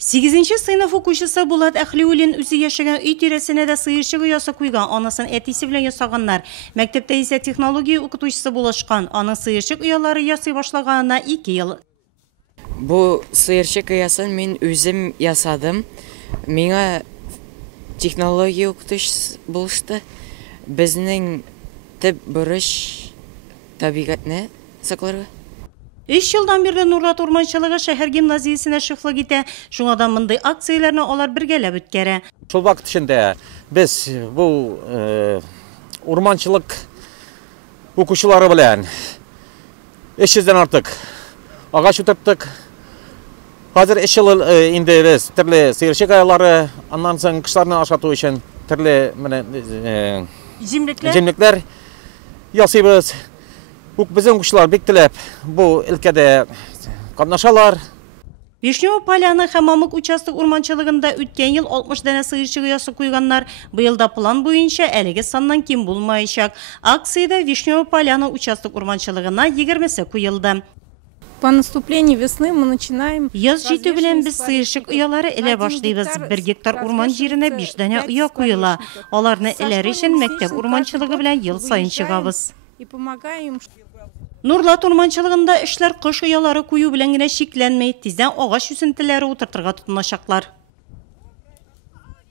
8-нче сыйныф укучысы Булат Әхлиуллин үзе яшәгән үй тирәсенә дә сыерчык оясы куйган, анысын әтисе белән ясаганнар. Мәктәптә исә технология укытучысы булышкан, аның сыерчык оялары ясый башлаганына 2 ел. Бу сыерчык оясын мин үзем ясадым. Миңа технология укытучысы булышты. Безнең төп бурыч табигатьне сакларга. 3 елдан бирле Нурлат урманчылыгы шәһәр гимназиясенә шифлык итә. Шуңадан мондай акцияләрне алар бергәләп үткәрә. Шул вакыт эчендә без бу урманчылык укучылары белән 300-дән артык агач утырттык. Хәзер 3 ел инде без төрле сыерчык аялары, аннан соң кышларны ашату өчен төрле җимлекләр ясыйбыз. Безнең укучылар бик теләп бу өлкәдә катнашалар. Вишнева Поляна һәм Мамык участок урманчылыгында үткән ел 60 дәнә сыерчык оясы куйганнар. Быелда план буенча әлеге саннан ким булмаячак. Акциядә Вишнева Поляна участок урманчылыгына 20се куелды. По наступлению весны мы начинаем... Яз җитү белән без сыерчык оялары элә башлыйбыз. 1 гектар урман җиренә 5 дәнә оя куела. Аларны эләр өчен мәктәп урманчылыгы белән ел сайын чыгабыз. Нурлат урманчылыгында эшләр кыш оялары кую белән генә шикләнмәй, тиздән агач үсентеләре утыртырга тотыначаклар.